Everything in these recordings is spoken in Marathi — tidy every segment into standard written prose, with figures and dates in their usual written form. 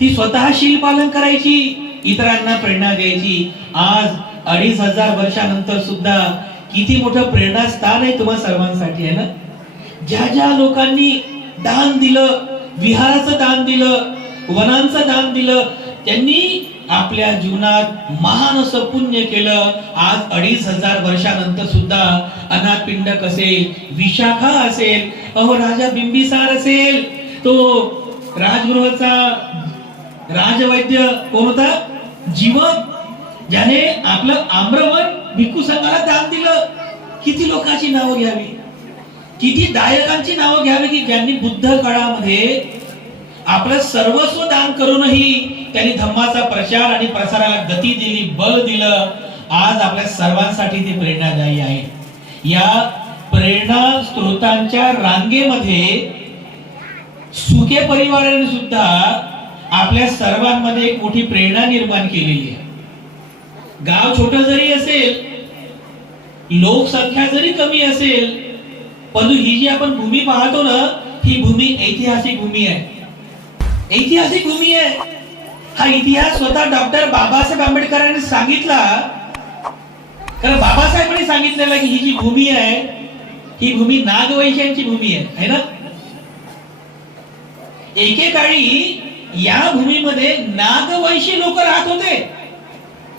ती स्वतः शील पालन करायची, इतरांना प्रेरणा द्यायची. आज 2500 वर्षानंतर सुद्धा किती मोठं प्रेरणास्थान आहे तुम्हा सर्वांसाठी, आहे ना. ज्या ज्या लोकांनी दान दिलं, विहाराचं दान दिलं, वनांचं दान दिलं, त्यांनी आपल्या जीवनात महान असं पुण्य केलं. आज 2500 वर्षानंतर सुद्धा अनाथपिंडक असेल, विशाखा असेल, राजा बिंबिसार असेल, तो राजगृहाचा राजवैद्य कोण होता, जीवक, ज्याने आपलं आम्रवन भिक्खू संघाला दान दिलं. किती लोकांची नावं घ्यावी, किती दायकांची नावं घ्यावी की ज्यांनी बुद्ध काळामध्ये आपलं सर्वस्व दान करूनही त्यांनी धम्माचा प्रचार आणि प्रसाराला गती दिली, बळ दिलं. आज आपल्या सर्वांसाठी ते प्रेरणादायी आहे. या प्रेरणा स्त्रोतांच्या रांगेमध्ये सुके परिवाराने सुद्धा आपल्या सर्वांमध्ये एक मोठी प्रेरणा निर्माण केलेली आहे. गाव छोटं जरी असेल, लोकसंख्या जरी कमी असेल, पण ही जी आपण भूमी पाहतो ना, ही भूमी ऐतिहासिक भूमी आहे. ऐतिहासिक भूमी आहे. हा इतिहास स्वतः डॉक्टर बाबासाहेब आंबेडकरांनी सांगितला. कारण बाबासाहेबांनी सांगितलेलं की ही जी भूमी आहे, ही भूमी नागवैश्यांची भूमी आहे ना. एकेकाळी या भूमीमध्ये नागवैशी लोक राहत होते.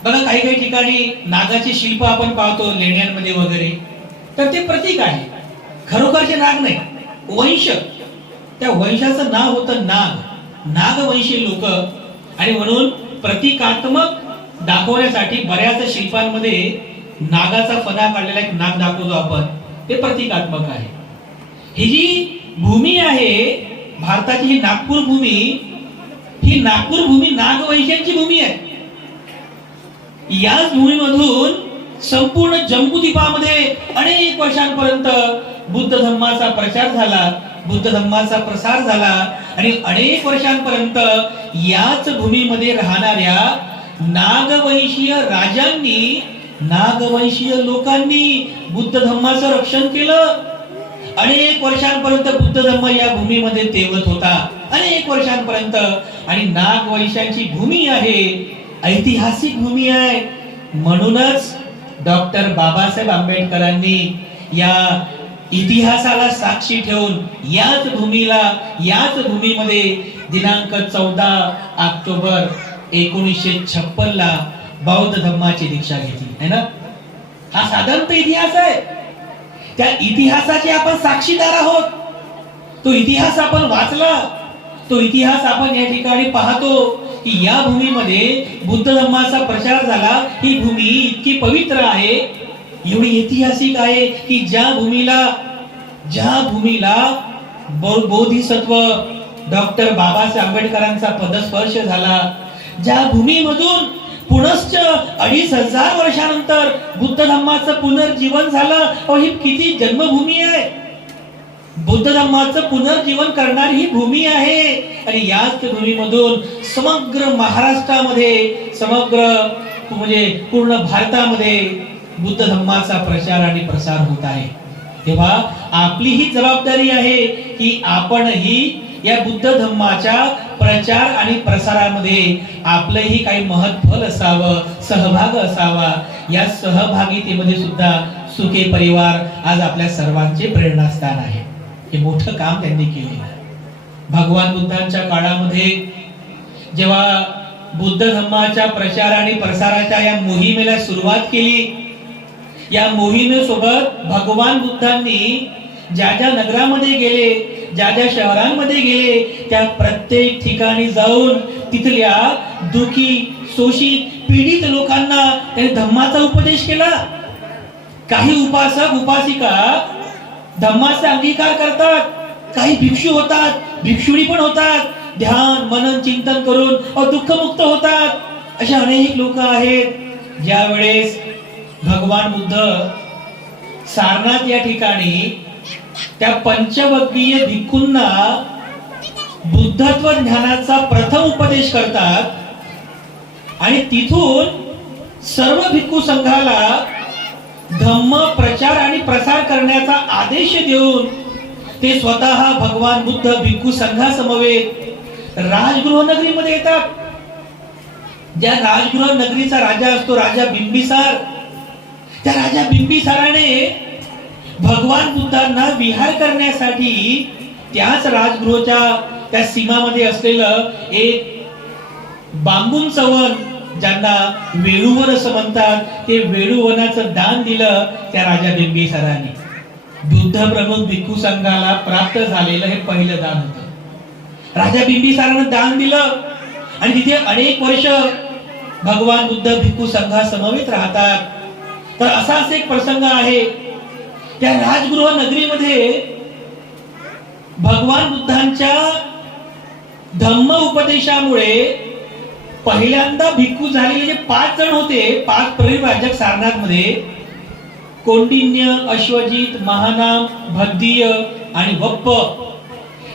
बघा, काही काही ठिकाणी नागाचे शिल्प आपण पाहतो लेण्यांमध्ये वगैरे, तर ते प्रतीक आहे, खरोखरचे नाग नाही, वंश. त्या वंशाचं नाव होतं नाग, नागवंशी लोक. आणि म्हणून प्रतिकात्मक दाखवण्यासाठी बऱ्याच शिल्पांमध्ये नागाचा फणा काढलेला एक नाग दाखवतो आपण, ते प्रतिकात्मक आहे. ही जी भूमी आहे भारताची, ही नागपूर भूमी, ही नागपूर भूमी नागवंशांची भूमी आहे. याच भूमीमधून संपूर्ण जम्बूद्वीपामध्ये अनेक वर्षांपर्यंत बुद्ध धम्माचा प्रचार झाला, बुद्ध धम्माचा प्रसार झाला. आणि अनेक वर्षांपर्यंत याच भूमीमध्ये राहणाऱ्या नागवंशीय राजांनी, नागवंशीय लोकांनी बुद्ध धम्माचं रक्षण केलं. अनेक वर्षांपर्यंत बुद्ध धम्म या भूमीमध्ये तेवत होता, अनेक वर्षांपर्यंत. आणि नागवंशांची भूमी आहे, ऐतिहासिक भूमी आहे. म्हणूनच डॉक्टर बाबासाहेब आंबेडकरांनी या इतिहासाला साक्षी ठेवून याच भूमीला, याच भूमीमध्ये दिनांक 14 ऑक्टोबर 1956 ला बौद्ध धम्माची दीक्षा घेतली, है ना. हा साधारणतः इतिहास आहे. त्या इतिहासाचे आपण साक्षीदार आहोत. तो इतिहास आपण वाचला, तो इतिहास आपण या ठिकाणी पाहतो की या भूमीमध्ये बुद्ध धम्माचा प्रचार झाला. ही भूमी इतकी पवित्र आहे, एवढी ऐतिहासिक आहे की ज्या भूमीला बोधिसत्व डॉक्टर बाबासाहेब आंबेडकरांचा पदस्पर्श झाला, ज्या भूमीमधून पुनश्च 2500 वर्षानंतर बुद्ध धम्माचं पुनर्जीवन झालं. ही किती जन्मभूमी आहे, बुद्ध धम्माचं पुनर्जीवन करणारी ही भूमी आहे. आणि याच भूमीमधून समग्र महाराष्ट्रामध्ये, समग्र म्हणजे पूर्ण भारतामध्ये बुद्ध धम्माचा प्रचार आणि प्रसार होत आहे. तेव्हा आपली ही जबाबदारी आहे की आपणही या बुद्ध धम्माच्या प्रचार आणि प्रसारामध्ये आपलंही काही महत्त्व असावं, सहभाग असावा. या सहभागितेमध्ये सुद्धा सुके परिवार आज आपल्या सर्वांचे प्रेरणास्थान आहे. हे मोठं काम त्यांनी केलेलं आहे. भगवान बुद्धांच्या काळामध्ये जेव्हा बुद्ध धम्माच्या प्रचार आणि प्रसाराच्या या मोहिमेला सुरुवात केली, या मोहिमेसोबत भगवान बुद्धांनी ज्या ज्या नगरामध्ये गेले, ज्या ज्या शहरांमध्ये गेले, त्या प्रत्येक ठिकाणी जाऊन तिथल्या दुःखी, शोषित, पीडित लोकांना त्यांनी धम्माचा उपदेश केला. काही उपासक उपासिका धम्माचा अंगीकार करतात, काही भिक्षू होतात, भिक्षुणी पण होतात, ध्यान मनन चिंतन करून दुःखमुक्त होतात. असे अनेक लोक आहेत. ज्या वेळेस भगवान बुद्ध सारनाथ या ठिकाणी त्या पंचवग्गीय भिक्खूंना बुद्धत्व ज्ञानाचा प्रथम उपदेश करतात आणि तिथून सर्व भिक्खू संघाला धम्म प्रचार आणि प्रसार करण्याचा आदेश देऊन ते स्वतः भगवान बुद्ध भिक्खू संघासमवेत राजगृह नगरीमध्ये येतात. ज्या राजगृह नगरीचा राजा असतो, राजा बिंबिसार, त्या राजा बिंबिसाराने भगवान बुद्धांना विहार करण्यासाठी त्याच राजगृहाच्या त्या सीमामध्ये असलेलं एक बांबूंचं वन, ज्यांना वेळुवन असं म्हणतात, ते वेळुवनाचं दान दिलं त्या राजा बिंबिसाराने. बुद्ध प्रमुख भिक्खू संघाला प्राप्त झालेलं हे पहिलं दान होतं. राजा बिंबिसारानं दान दिलं आणि तिथे अनेक वर्ष भगवान बुद्ध भिक्खू संघा समवेत राहतात. तर असाच एक प्रसंग आहे. त्या राजगृह नगरीमध्ये भगवान बुद्धांच्या धम्म उपदेशामुळे पहिल्यांदा भिक्खू झालेले जे 5 जण होते, 5 परिव्राजक सारनाथ मध्ये, कौंडिन्य, अश्वजित, महानाम, भद्दीय आणि वप्प,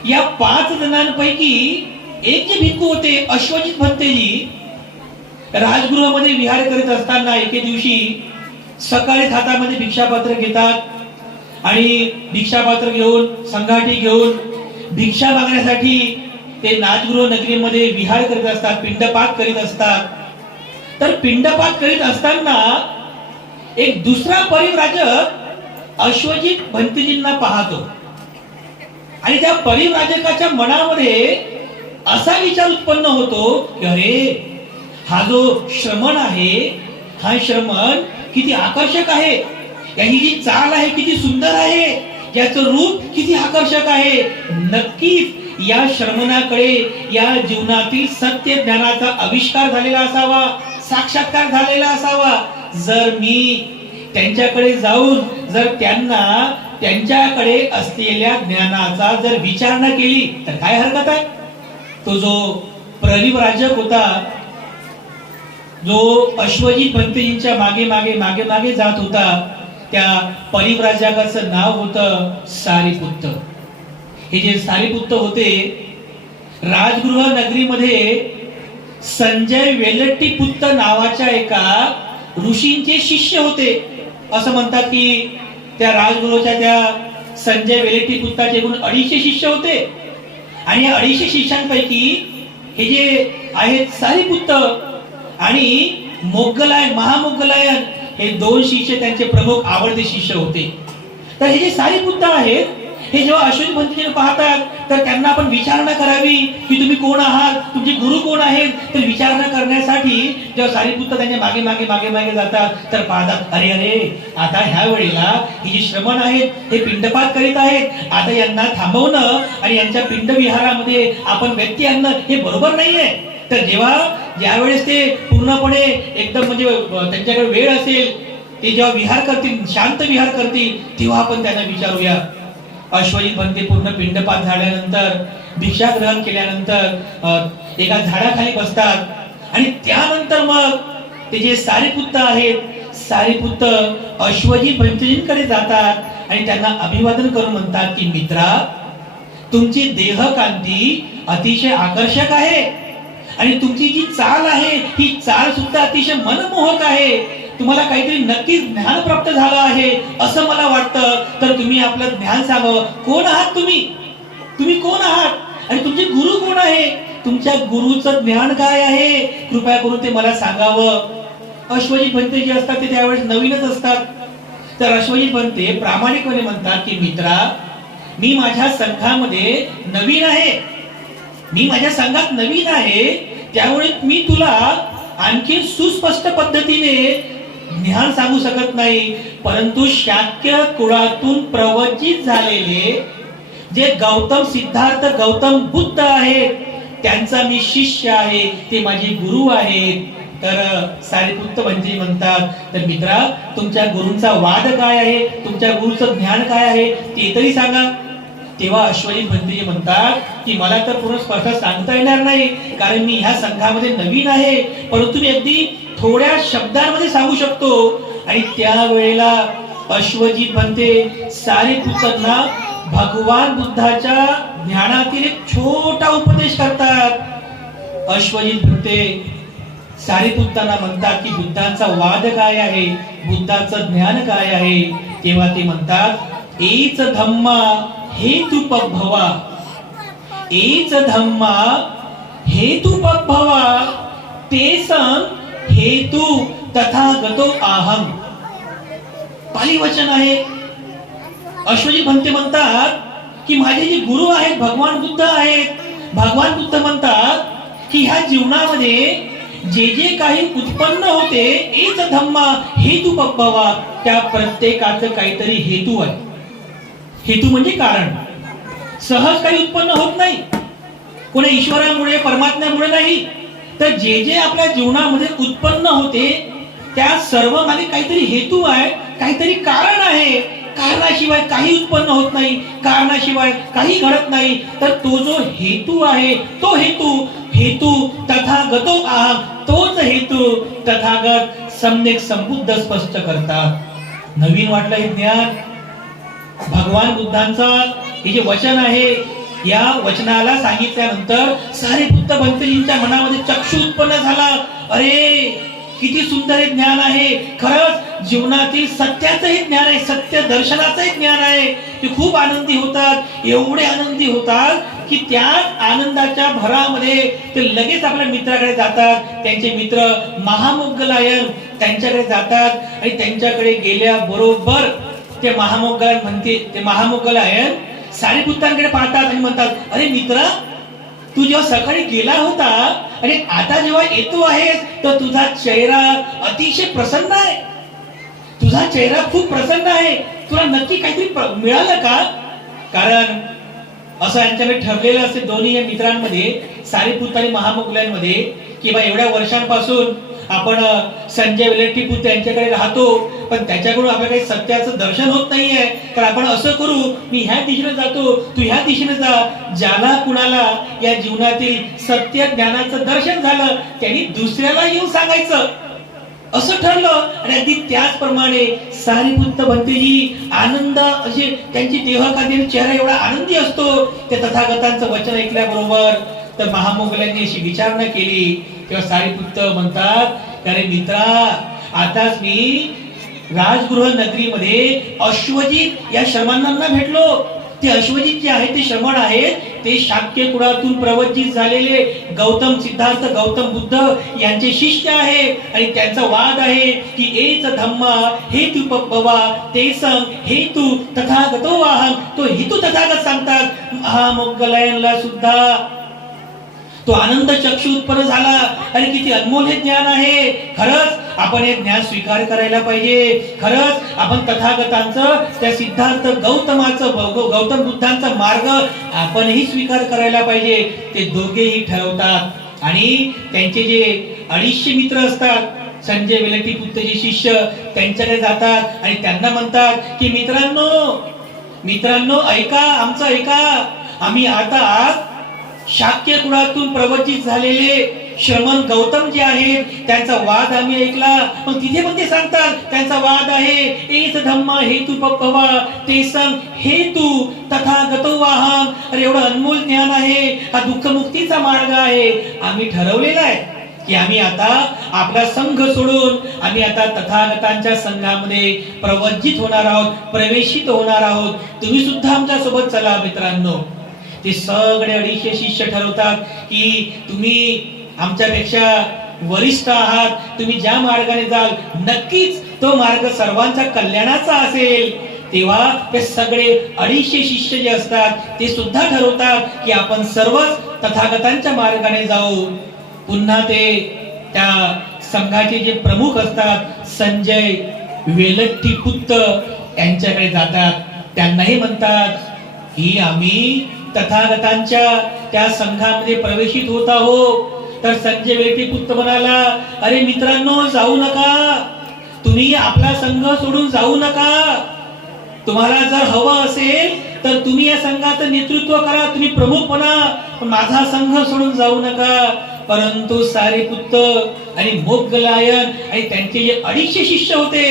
या 5 जणांपैकी एक जे भिक्खू होते, अश्वजित भंतेजी, राजगृहामध्ये विहार करीत असताना एके दिवशी सकाळी हातामध्ये भिक्षापात्र घेतात आणि भिक्षापात्र घेऊन, संघाटी घेऊन भिक्षा मागण्यासाठी ते राजगृह नगरीमध्ये विहार करीत असतात, पिंडपात करीत असतात. तर पिंडपात करीत असताना एक दुसरा परिव्राजक अश्वजित भंतेजींना पाहतो आणि त्या परिव्राजकाच्या मनामध्ये असा विचार उत्पन्न होतो की अरे, हा जो श्रमण आहे, हा श्रमण किती आकर्षक आहे, याची जी चाल आहे किती सुंदर आहे, याचं रूप किती आकर्षक आहे. नक्कीच या श्रमणाकडे या जीवनातील सत्य ज्ञानाचा आविष्कार झालेला असावा, साक्षात्कार झालेला असावा. जर मी त्यांच्याकडे जाऊन जर त्यांना त्यांच्याकडे असलेल्या ज्ञानाचा जर विचारणा केली तर काय हरकत आहे. तो जो परिव्राजक होता, जो अश्वजित भंतेजींच्या मागे मागे मागे मागे जात होता, त्या परिव्राजकाचं नाव होतं सारिपुत्त. हे जे सारिपुत्त होते, राजगृह नगरीमध्ये संजय वेलट्टीपुत्त नावाच्या एका ऋषींचे शिष्य होते. असं म्हणतात की त्या राजगृहाच्या त्या संजय वेलट्टीपुत्ताचे एकूण 250 शिष्य होते आणि या 250 शिष्यांपैकी हे जे आहेत सारिपुत्त आणि मोगलायन, महामोगलायन, हे 2 शिष्य त्यांचे प्रमुख आवडते शिष्य होते. तर हे जे सारिपुत्त आहेत, हे जेव्हा अश्वजित भंतेजींना पाहतात तर त्यांना आपण विचारणा करावी की तुम्ही कोण आहात, तुमचे गुरु कोण आहेत. तर विचारणा करण्यासाठी जेव्हा सारिपुत्त त्यांच्या मागे मागे मागे मागे जातात तर पाहतात, अरे अरे, आता ह्या वेळेला ही जी श्रमण आहेत हे पिंडपात करीत आहेत, आता यांना थांबवणं आणि यांच्या पिंड विहारामध्ये आपण व्यक्ती आणणं हे बरोबर नाहीये. तर जेव्हा ज्यावेळेस ते पूर्णपणे एकदम म्हणजे त्यांच्याकडे वेळ असेल, ते जेव्हा विहार करतील, शांत विहार करतील, तेव्हा आपण त्यांना विचारूया. अश्वजित भंते पूर्ण पिंडपात झाल्यानंतर, भिक्षा ग्रहण केल्यानंतर एका झाडाखाली बसतात आणि त्यानंतर मग ते जे सारिपुत्त आहेत, सारिपुत्त अश्वजित भंतेजींकडे जातात आणि त्यांना अभिवादन करून म्हणतात की मित्रा, तुमची देहकांती अतिशय आकर्षक आहे आणि तुमची जी चाल आहे ही चाल सुद्धा अतिशय मनमोहक आहे. तुम्हाला काहीतरी नक्कीच ज्ञान प्राप्त झालं आहे असं मला वाटतं. तर तुम्ही आपलं ज्ञान सांगावं. कोण आहात तुम्ही? तुम्ही कोण आहात आणि तुमचे गुरु कोण आहे? तुमच्या गुरुचं ज्ञान काय आहे? कृपया करून ते मला सांगावं. अश्वजित भंते जे असतात ते त्यावेळेस नवीनच असतात. तर अश्वजित भंते प्रामाणिकपणे म्हणतात की मित्रा, मी माझ्या संघामध्ये नवीन आहे, मी माझ्या संघात नवीन आहे, त्यामुळे मी तुला आणखी सुस्पष्ट पद्धतीने ज्ञान सांगू शकत नाही. परंतु शाक्य कुळातून प्रवचित झालेले जे गौतम सिद्धार्थ गौतम बुद्ध आहेत, त्यांचा मी शिष्य आहे, ते माझे गुरु आहेत. तर सारिपुत्त भंतेजी म्हणतात, तर मित्रा, तुमच्या गुरूंचा वाद काय आहे, तुमच्या गुरुचं ज्ञान काय आहे ते तरी सांगा. तेव्हा अश्वजित भंतेजी म्हणतात की मला तर पूर्ण स्पष्ट सांगता येणार नाही, कारण मी ह्या संघामध्ये नवीन आहे, परंतु मी अगदी थोड्या शब्दांमध्ये सांगू शकतो. आणि त्यावेळेला अश्वजित भंते सारिपुत्तांना भगवान बुद्धाच्या ज्ञानातील एक छोटा उपदेश करतात. अश्वजित भंते सारिपुत्तांना म्हणतात की बुद्धांचा वाद काय आहे, बुद्धाचं ज्ञान काय आहे. तेव्हा ते म्हणतात, एच धम्मा हेतुपभवा, एच धम्मा हेतुपभवा तेसं हेतु तथागतो अहम. पाली वचन आहे. अश्वजित भंते म्हणतात की माझे जे गुरु आहेत भगवान बुद्ध आहेत. भगवान बुद्ध म्हणतात की ह्या जीवनामध्ये जे जे काही उत्पन्न होते एच धम्मा हेतुपभवा, त्या प्रत्येकाचं काहीतरी हेतू आहे. हेतू म्हणजे कारण. सहज काही उत्पन्न होत नाही, कोणी ईश्वरामुळे परमात्म्यामुळे नाही. तर जे जे आपल्या जीवनामध्ये उत्पन्न होते त्या सर्व मागे काहीतरी हेतू आहे, काहीतरी कारण आहे. कारणाशिवाय काही उत्पन्न होत नाही, कारणाशिवाय काही घडत नाही. तर तो जो हेतू आहे तो हेतू तथागतो अहम, तोच हेतू तथागत सम्यक संबुद्ध स्पष्ट करतात. नवीन वाटलं हे ज्ञान. भगवान बुद्धांचं हे जे वचन आहे, या वचनाला सांगितल्यानंतर सारिपुत्त भंतेजींच्या मनामध्ये चक्षु उत्पन्न झाला. अरे किती सुंदर हे ज्ञान आहे. खरंच जीवनातील सत्याचं हे ज्ञान आहे, सत्य दर्शनाचं हे ज्ञान आहे. ते खूप आनंदी होतात. एवढे आनंदी होतात की त्या आनंदाच्या भरामध्ये ते लगेच आपल्या मित्राकडे जातात. त्यांचे मित्र महामोग्गलायन त्यांच्याकडे जातात आणि त्यांच्याकडे गेल्याबरोबर ते महामोग्गलायन सारिपुत्तांकडे पाहतात आणि म्हणतात, अरे मित्रा, तू जेव्हा सकाळी गेला होता आणि आता जेव्हा येतो आहेस तर तुझा चेहरा अतिशय प्रसन्न आहे. तुझा चेहरा खूप प्रसन्न आहे. तुला नक्की काहीतरी मिळालं का? कारण असं यांच्याकडे ठरलेलं असते दोन्ही या मित्रांमध्ये, सारिपुत्त आणि महामोग्गलायनमध्ये, की बा एवढ्या वर्षांपासून आपण संजय वेलट्टीपुत्र यांच्याकडे राहतो, पण त्याच्याकडून आपल्याला काही सत्याचं दर्शन होत नाहीये. तर आपण असं करू, मी ह्या दिशेने जातो, तू ह्या दिशेने जा. ज्याला कुणाला या जीवनातील सत्य ज्ञानाचं दर्शन झालं त्यांनी दुसऱ्याला येऊन सांगायचं, असं ठरलं. आणि अगदी त्याचप्रमाणे सारिपुत्त भंतेजी आनंद असे त्यांची देहकांतील चेहरा एवढा आनंदी असतो ते तथागतांचं वचन ऐकल्याबरोबर. तर महामोग्गलांनी अशी विचारणा केली तेव्हा सारिपुत्त म्हणतात, अरे मित्रा, आताच मी राजगृह नगरीमध्ये अश्वजित या श्रमणांना भेटलो. ते अश्वजित जे आहेत ते श्रमण आहेत, ते शाक्य कुळातून प्रवज्जित झालेले गौतम सिद्धार्थ गौतम बुद्ध यांचे शिष्य आहे. आणि त्यांचा वाद आहे की एच धम्मा हेतुपभवा तेसं हेतु तथागतो अहम. तो हेतू तथागत सांगतात. महामोग्गलायनला सुद्धा तो आनंद चक्षु उत्पन्न झाला. आणि किती अनमोल हे ज्ञान आहे. खरंच आपण हे ज्ञान स्वीकार करायला पाहिजे. खरंच आपण तथागतांचं, त्या सिद्धार्थ गौतम बुद्धांचा मार्ग आपणही स्वीकार करायला पाहिजे. ते दोघेही ठरवतात आणि त्यांचे जे 250 मित्र असतात, संजय वेलट्टीपुत्रचे शिष्य, त्यांच्याकडे जातात आणि त्यांना म्हणतात की मित्रांनो ऐका, आमचं ऐका. आम्ही आता शाक्य कुळातून प्रवचित झालेले श्रमण गौतम जे आहेत त्यांचा वाद आम्ही ऐकला. पण तिथे पण ते सांगतात त्यांचा वाद आहे एच धम्मा हेतुपभवा तेसं हेतु तथागतो अहम. अरे एवढं अनमोल ज्ञान आहे, हा दुःखमुक्तीचा मार्ग आहे. आम्ही ठरवलेला आहे की आम्ही आता आपला संघ सोडून आम्ही आता तथागतांच्या संघामध्ये प्रवज्जित होणार आहोत, प्रवेशित होणार आहोत. तुम्ही सुद्धा आमच्या सोबत चला मित्रांनो. ते सगळे 250 शिष्य ठरवतात की तुम्ही आमच्यापेक्षा वरिष्ठ आहात, तुम्ही ज्या मार्गाने जाल नक्कीच तो मार्ग सर्वांच्या कल्याणाचा असेल. तेव्हा ते सगळे 250 शिष्य जे असतात ते सुद्धा ठरवतात की आपण सर्वच तथागतांच्या मार्गाने जाऊ. पुन्हा ते त्या संघाचे जे प्रमुख असतात संजय वेलट्टीपुत्र यांच्याकडे जातात. त्यांनाही म्हणतात की आम्ही तथागतांच्या त्या संघामध्ये प्रवेशित होत आहोत. तर संजय वेलट्टीपुत्र म्हणाला, अरे मित्रांनो, जाऊ नका. तुम्ही आपला संघ सोडून जाऊ नका. तुम्हाला जर हवं असेल तर तुम्ही या संघाचं नेतृत्व करा, तुम्ही प्रमुख बना, पण माझा संघ सोडून जाऊ नका. परंतु सारिपुत्त आणि मोग्गलायन आणि त्यांचे जे 250 शिष्य होते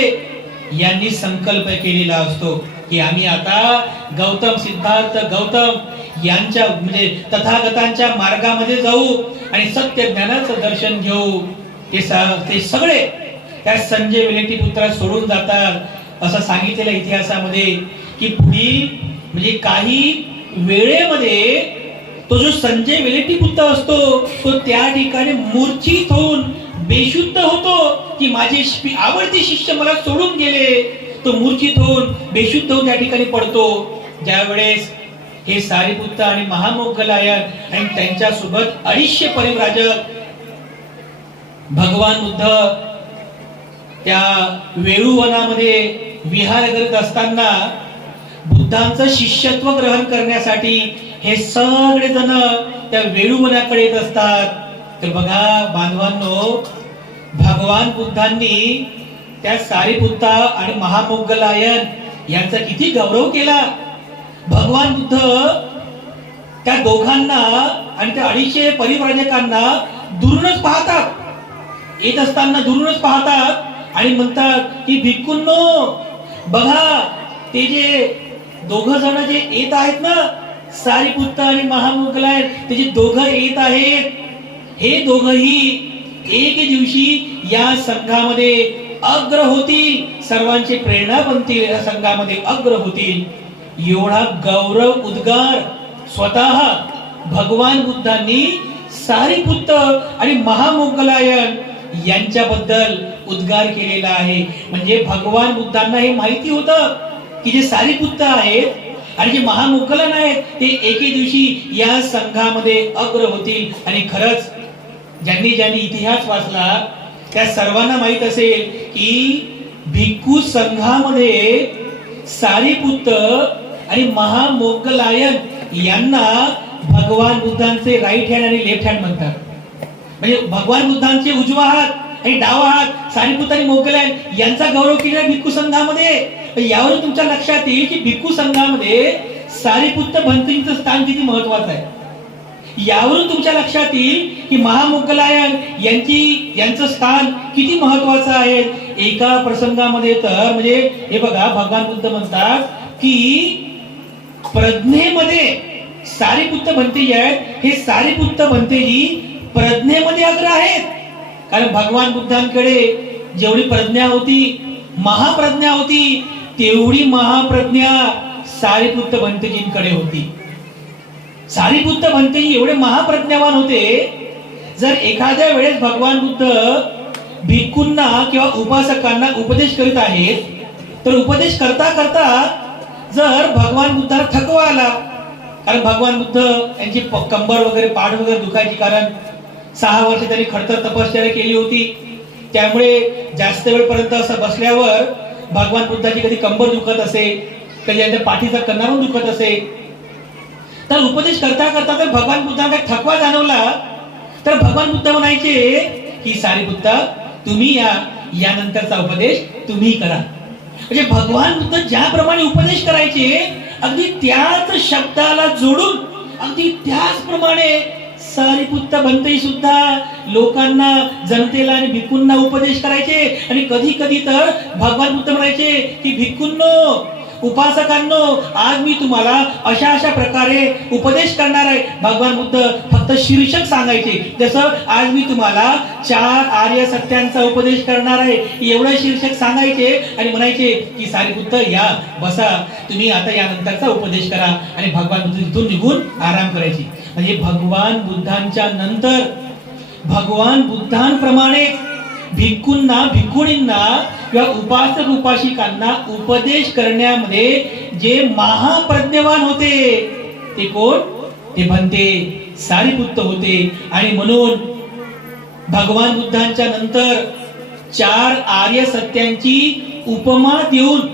यांनी संकल्प केलेला असतो की आम्ही आता गौतम सिद्धार्थ गौतम यांच्या म्हणजे तथागतांच्या मार्गामध्ये जाऊ आणि सत्य ज्ञानाचं दर्शन घेऊ. ते सगळे त्या संजय वेलट्टीपुत्राला सोडून जातात. असं सांगितलेलं इतिहासामध्ये की पुढील म्हणजे काही वेळेमध्ये तो जो संजय वेलेटीपुत्त असतो तो त्या ठिकाणी मूर्छित होऊन बेशुद्ध होतो की माझे आवडते शिष्य मला सोडून गेले. तो मूर्छित होऊन बेशुद्ध होऊन त्या ठिकाणी पडतो. ज्या वेळेस हे सारिपुत्त आणि महामोगलायन आणि त्यांच्या सोबत 250 परिव्राजक भगवान बुद्ध त्या वेळूवनामध्ये विहार करत असताना बुद्धांचं शिष्यत्व ग्रहण करण्यासाठी हे सगळे जण त्या वेळूवनाकडे येत असतात. तर बघा बांधवांनो, भगवान बुद्धांनी त्या सारिपुत्त आणि महामोगलायन यांचा किती गौरव केला. भगवान बुद्ध त्या दोघांना आणि त्या 250 परिव्राजकांना दुरूनच पाहतात. येत असताना दुरूनच पाहतात आणि म्हणतात की भिक्खूंनो बघा, ते जे दोघ जण जे येत आहेत ना, सारिपुत्त आणि महामोगलायन, ते जे दोघं येत आहेत, हे दोघही एक दिवशी या संघामध्ये अग्र होतील, सर्वांचे प्रेरणा बनतील, या संघामध्ये अग्र होतील. एवढा गौरव उद्गार स्वतः भगवान बुद्धांनी सारिपुत्त आणि महामोगलायन यांच्याबद्दल उद्गार केलेला आहे. म्हणजे भगवान बुद्धांना हे माहिती होतं की जे सारिपुत्त आहेत आणि जे महामोगलायन आहेत ते एके दिवशी या संघामध्ये अग्र होतील. आणि खरंच ज्यांनी इतिहास वाचला त्या सर्वांना माहित असेल की भिक्खू संघामध्ये सारिपुत्त आणि महामोगलायन यांना भगवान बुद्धांचे राईट हँड आणि लेफ्ट हँड म्हणतात. म्हणजे भगवान बुद्धांचे उजवा हात आणि डावा हात सारिपुत्त आणि मोगलायन यांचा गौरव केलेला भिक्खू संघामध्ये. यावरून तुमच्या लक्षात येईल की भिक्खू संघामध्ये सारिपुत्त भंतेजींचं स्थान किती महत्वाचं आहे. यावरून तुमच्या लक्षात येईल की महामोगलायन यांचं स्थान किती महत्वाचं आहे. एका प्रसंगामध्ये तर म्हणजे हे बघा, भगवान बुद्ध म्हणतात की प्रज्ञेमध्ये सारिपुत्त भंतेजी आहेत, हे सारिपुत्त भंतेजी प्रज्ञेमध्ये अग्र आहेत. कारण भगवान बुद्धांकडे जेवढी प्रज्ञा होती, महाप्रज्ञा होती, तेवढी महाप्रज्ञा सारिपुत्त भंतेजींकडे होती. सारिपुत्त भंतेजी एवढे महाप्रज्ञावान होते. जर एखाद्या वेळेस भगवान बुद्ध भिक्खूंना किंवा उपासकांना उपदेश करीत आहेत, तर उपदेश करता करता जर भगवान बुद्धाला थकवा आला, कारण भगवान बुद्ध यांची कंबर वगैरे पाठ वगैरे दुखायची, कारण 6 वर्ष त्यांनी खडतर तपश्चर्या केली होती. त्यामुळे जास्त वेळपर्यंत असं बसल्यावर भगवान बुद्धाची कधी कंबर दुखत असे, कधी त्यांच्या पाठीचा कणा पण दुखत असे. तर उपदेश करता करता जर भगवान बुद्धांना थकवा जाणवला तर भगवान बुद्ध म्हणायचे की सारिपुत्ता तुम्ही यानंतरचा उपदेश तुम्ही करा. म्हणजे भगवान बुद्ध ज्याप्रमाणे उपदेश करायचे अगदी त्याच शब्दाला जोडून अगदी त्याचप्रमाणे सारिपुत्त भंतेजी सुद्धा लोकांना, जनतेला आणि भिक्खूंना उपदेश करायचे. आणि कधी कधी तर भगवान बुद्ध म्हणायचे की भिक्खूंनो, उपासकांनो, आज मी तुम्हाला अशा अशा प्रकारे उपदेश करणार आहे. भगवान बुद्ध फक्त शीर्षक सांगायचे, जसं आज मी तुम्हाला 4 आर्य सत्यांचा उपदेश करणार आहे एवढं शीर्षक सांगायचे आणि म्हणायचे की सारिपुत्त या बसा, तुम्ही आता यानंतरचा उपदेश करा. आणि भगवान बुद्ध तिथून निघून आराम करायची. म्हणजे भगवान बुद्धांच्या नंतर भगवान बुद्धांप्रमाणे भिक्खूंना, भिक्खुणींना किंवा उपासक उपासिकांना उपदेश करण्यामध्ये जे महाप्रज्ञावान होते ते कोण? ते भंते सारिपुत्त होते. आणि म्हणून भगवान बुद्धांच्या नंतर 4 आर्य सत्यांची उपमा देऊन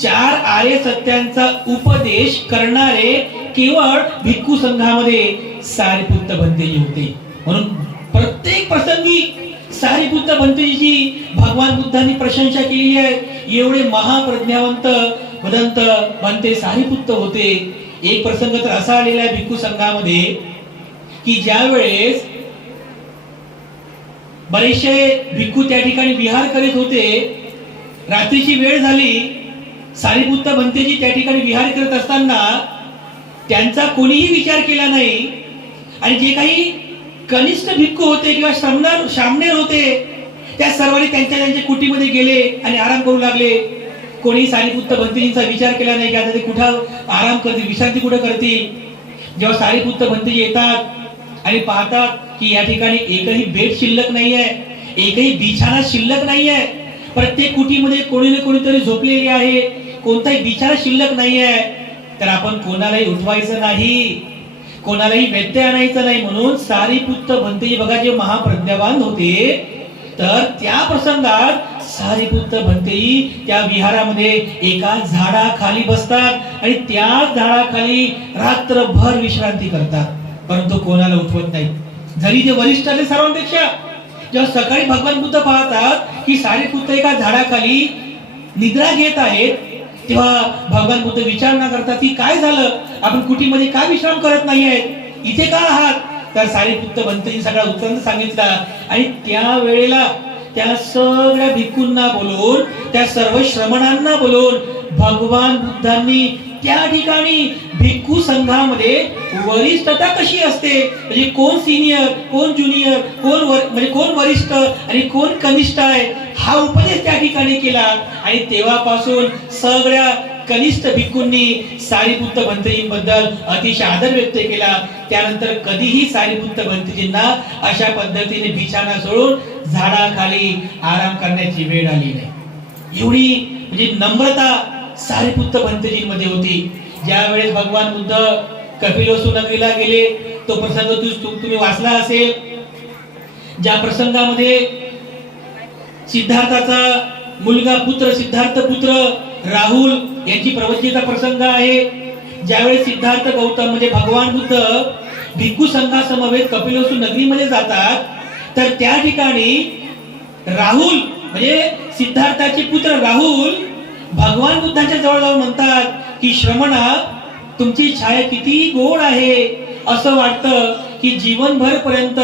4 आर्य सत्यांचा उपदेश करणारे केवळ भिक्खू संघामध्ये सारिपुत्त भंतेजी होते. म्हणून प्रत्येक प्रसंगी सारिपुत्त भंतेजीची भगवान बुद्धांनी प्रशंसा केलेली आहे. एवढे महाप्रज्ञावंत भदंत भंते सारिपुत्त होते. एक प्रसंग तर असा आलेला आहे भिक्खू संघामध्ये की ज्या वेळेस बरेचसे भिक्खू त्या ठिकाणी विहार करीत होते, रात्रीची वेळ झाली, सारिपुत्त भंतेजी त्या ठिकाणी विहार करत असताना त्यांचा कोणीही विचार केला नाही. आणि जे काही कनिष्ठ भिक्खू होते किंवा शामनेर होते त्या सर्वांनी त्यांच्या कुटीमध्ये गेले आणि आराम करू लागले. कोणी सारिपुत्त भंतेजींचा विचार केला नाही की आता ते कुठं आराम करतील, विश्रांती कुठं करतील. जेव्हा सारीपुत्त भंतेजी येतात आणि पाहतात की या ठिकाणी एकही बेड शिल्लक नाही आहे, एकही बिछाना शिल्लक नाही आहे, प्रत्येक कुटीमध्ये कोणी ना कोणीतरी झोपलेले आहे, कोणताही बिछाना शिल्लक नाही आहे, तर आपण कोणालाही उठवायचं नाही, कोणालाही व्यत्यय आणायचं नाही. म्हणून सारीपुत्त भंतेजी बघा जे महाप्रज्ञावान होते, तर त्या प्रसंगात सारीपुत्त भंतेजी त्या विहारामध्ये एका झाडाखाली बसतात आणि त्या झाडाखाली रात्रभर विश्रांती करतात, परंतु कोणाला उठवत नाही. जरी ते वरिष्ठ आले सर्वांपेक्षा, जेव्हा सकाळी भगवान बुद्ध पाहतात की सारीपुत्त एका झाडाखाली निद्रा घेत आहेत, तेव्हा भगवान बुद्ध विचार न करतात की काय झालं, आपण कुटीमध्ये का विश्राम करत नाही आहेत, इथे का आहात. तर सारीपुत्त भंतेजी सगळा वृत्तांत सांगितला आणि त्या वेळेला त्या सगळ्या भिक्खूंना बोलून, त्या सर्व श्रमणांना बोलून भगवान बुद्धांनी त्या ठिकाणी भिक्खू संघामध्ये वरिष्ठता कशी असते, म्हणजे कोण सिनियर, कोण ज्युनियर, म्हणजे कोण वरिष्ठ आणि कोण कनिष्ठ आहे, हा उपदेश त्या ठिकाणी केला. आणि तेव्हापासून सगळ्या कनिष्ठ भिक्खूंनी सारीपुत्त भंतेजींबद्दल अतिशय आदर व्यक्त केला. त्यानंतर कधीही सारीपुत्त भंतेजींना अशा पद्धतीने बिछाना सोडून झाडाखाली आराम करण्याची वेळ आली नाही. एवढी म्हणजे नम्रता सारीपुत्त भंतेजींमध्ये होती. ज्या वेळेस भगवान बुद्ध कपिलवस्तू नगरीला गेले, तो प्रसंग तुम्ही वाचला असेल, ज्या प्रसंगामध्ये सिद्धार्थाचा मुलगा पुत्र, सिद्धार्थ पुत्र राहुल यांची प्रवचनेचा प्रसंग आहे. ज्यावेळेस सिद्धार्थ गौतम म्हणजे भगवान बुद्ध भिक्खू संघासमवेत कपिलवस्तू नगरीमध्ये जातात, तर त्या ठिकाणी राहुल म्हणजे सिद्धार्थाचे पुत्र राहुल भगवान बुद्धांच्या जवळ जाऊन म्हणतात की श्रमणा, तुमची छाया किती गोड आहे, असं वाटतं की जीवनभर पर्यंत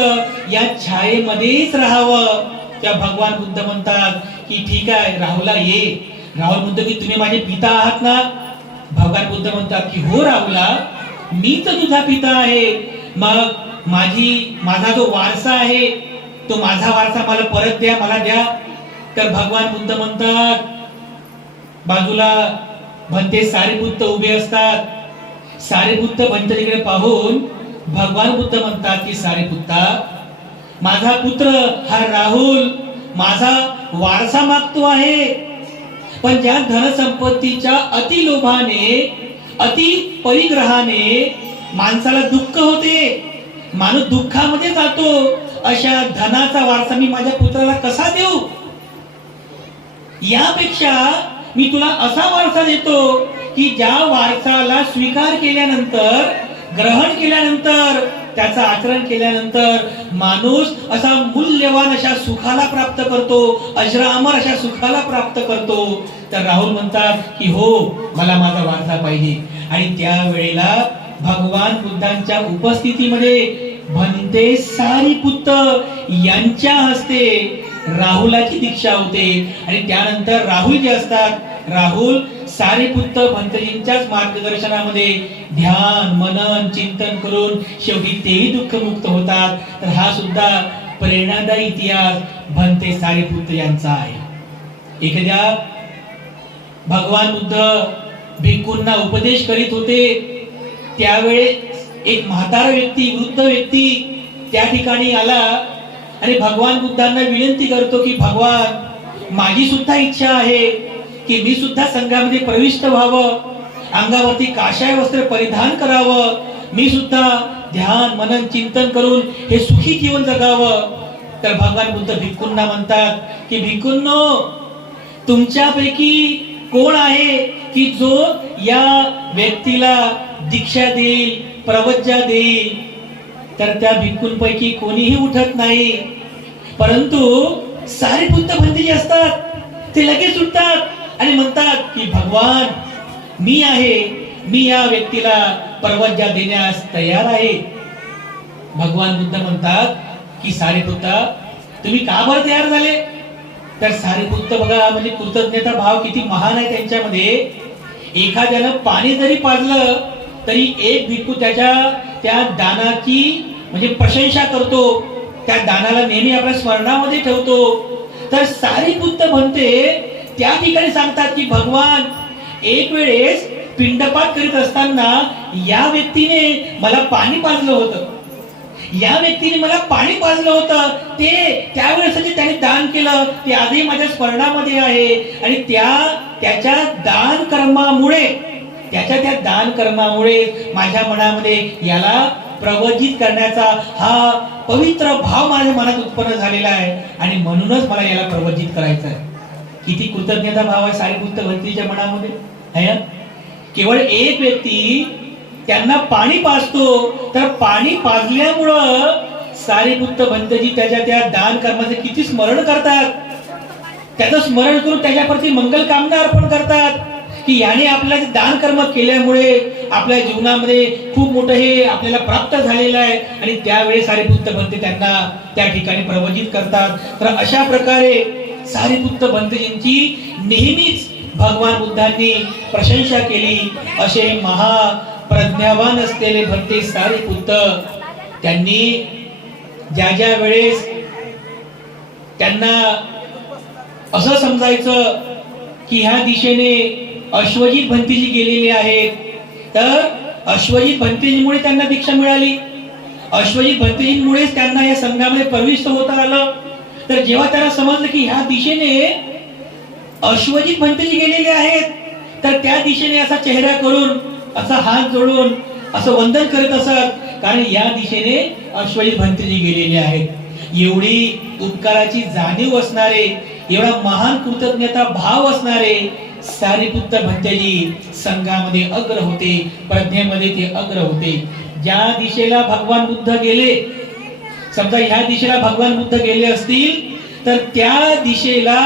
या छायेमध्येच राहावं. त्या भगवान बुद्ध म्हणतात की ठीक आहे राहुला ये. राहुल म्हणतो की तुम्ही माझे पिता आहात ना. भगवान बुद्ध म्हणतात की हो राहुला, मीच तुझा पिता आहे, मग माझा जो वारसा आहे तो माझा वारसा मला परत द्या, मला द्या. तर भगवान बुद्ध म्हणतात, बाजूला भंते सारीपुत्त उभे असतात. सारीपुत्त भंतेकडे पाहून भगवान बुद्ध म्हणतात की सारीपुत्ता, माझा पुत्र हा राहुल माझा वारसा मागतो आहे, पण ज्या धनसंपत्तीच्या अति लोभाने, अति परिग्रहाने माणसाला दुःख होते, माणूस दुःखामध्ये जातो, अशा धनाचा वारसा मी माझ्या पुत्राला कसा देऊ. यापेक्षा मी तुला असा वारसा देतो की ज्या वारसाला स्वीकार केल्यानंतर, ग्रहण केल्यानंतर, त्याचं आचरण केल्यानंतर माणूस असा मूल्यवान अशा सुखाला प्राप्त करतो, अजरामर अशा सुखाला प्राप्त करतो. तर राहुल म्हणतात की हो, मला माझा वारसा पाहिजे. आणि त्या वेळेला भगवान बुद्धांच्या उपस्थितीमध्ये भंते सारीपुत्त यांच्या हस्ते राहुलाची दीक्षा होते. आणि त्यानंतर राहुल जे असतात, राहुल सारीपुत्त भंतेजींच्याच मार्गदर्शनामध्ये ध्यान, मनन, चिंतन करून शेवटी तेही दुःखमुक्त होतात. तर हा सुद्धा प्रेरणादायी इतिहास भंते सारीपुत्त यांचा आहे. एखाद्या भगवान बुद्ध भिक्खूंना उपदेश करीत होते, त्यावेळेस एक म्हातारा व्यक्ती, वृद्ध व्यक्ती त्या ठिकाणी आला आणि भगवान बुद्धांना विनंती करतो की भगवान, माझी सुद्धा इच्छा आहे की मी सुद्धा संघामध्ये प्रविष्ट व्हावं, अंगावरती काशाय वस्त्र परिधान करावं, मी सुद्धा ध्यान, मनन, चिंतन करून हे सुखी जीवन जगावं. तर भगवान बुद्ध भिक्खूंना म्हणतात की भिक्खूंनो, तुमच्यापैकी कोण आहे की जो या व्यक्तीला दीक्षा देईल, प्रवज्जा देईल. तर त्या भिक्खूंपैकी कोणीही उठत नाही, परंतु सारीपुत्त भंतेजी असतात, ते लगेच उठतात आणि म्हणतात की भगवान, मी आहे, मी या व्यक्तीला प्रवज्जा देण्यास तयार आहे. भगवान बुद्ध म्हणतात की सारीपुत्ता, तुम्ही का बरं तयार झाले. तर सारीपुत्त बघा, म्हणजे कृतज्ञता भाव किती महान आहे त्यांच्यामध्ये. एखाद्यानं पाणी जरी पाजलं तरी एक भिक्खू त्या दानाची म्हणजे प्रशंसा करतो, त्या दानाला नेहमी आपल्या स्मरणामध्ये ठेवतो. तर सारीपुत्त भंते त्या ठिकाणी सांगतात की भगवान, एक वेळेस पिंडपात करीत असताना या व्यक्तीने मला पाणी पाजलं होतं, या व्यक्तीने मला पाणी पाजलं होतं, ते त्यावेळेस जे त्याने दान केलं ते आजही माझ्या स्मरणामध्ये आहे. आणि त्याच्या दान कर्मामुळे, त्याच्या त्या दान कर्मामुळे माझ्या मनामध्ये याला प्रवजित करण्याचा हा पवित्र भाव माझ्या मनात उत्पन्न झालेला आहे आणि म्हणूनच मला याला प्रवजित करायचं आहे. किती कृतज्ञता भाव आहे सारीपुत्त भंतेजीच्या मनामध्ये आहे ना. केवळ एक व्यक्ती त्यांना पाणी पाजतो, तर पाणी पाजल्यामुळं सारीपुत्त भंतेजी त्याच्या त्या दान कर्माचे किती स्मरण करतात, त्याचं स्मरण करून त्याच्याप्रती मंगल कामना अर्पण करतात की याने आपल्याला दान कर्म केल्यामुळे आपल्या जीवनामध्ये खूप मोठं हे आपल्याला प्राप्त झालेलं आहे. आणि त्यावेळेस सारीपुत्त भंते त्यांना त्या ठिकाणी प्रवजित करतात. तर अशा प्रकारे सारीपुत्त भंतेजींची नेहमीच भगवान बुद्धांनी प्रशंसा केली. असे महाप्रज्ञावान असलेले भंते सारीपुत्त, त्यांनी ज्या वेळेस त्यांना असं समजायचं की ह्या दिशेने अश्वजित भंतेजी गेलेले आहेत, तर अश्वजित भंतेजीमुळे त्यांना दीक्षा मिळाली, अश्वजित भंतेजींमुळेच त्यांना या संघामध्ये प्रविष्ट होता आलं. तर जेव्हा त्यांना समजलं की ह्या दिशेने अश्वजित भंतेजी गेलेले आहेत, तर त्या दिशेने असा चेहरा करून, असा हात जोडून असं वंदन करत असत, कारण या दिशेने अश्वजित भंतेजी गेलेले आहेत. एवढी उपकाराची जाणीव असणारे, एवढा महान कृतज्ञता भाव असणारे सारीपुत्त भंतेजी संघामध्ये अग्र होते, प्रज्ञेमध्ये ते अग्र होते. ज्या दिशेला भगवान बुद्ध गेले, समजा ह्या दिशेला भगवान बुद्ध गेले असतील, तर त्या दिशेला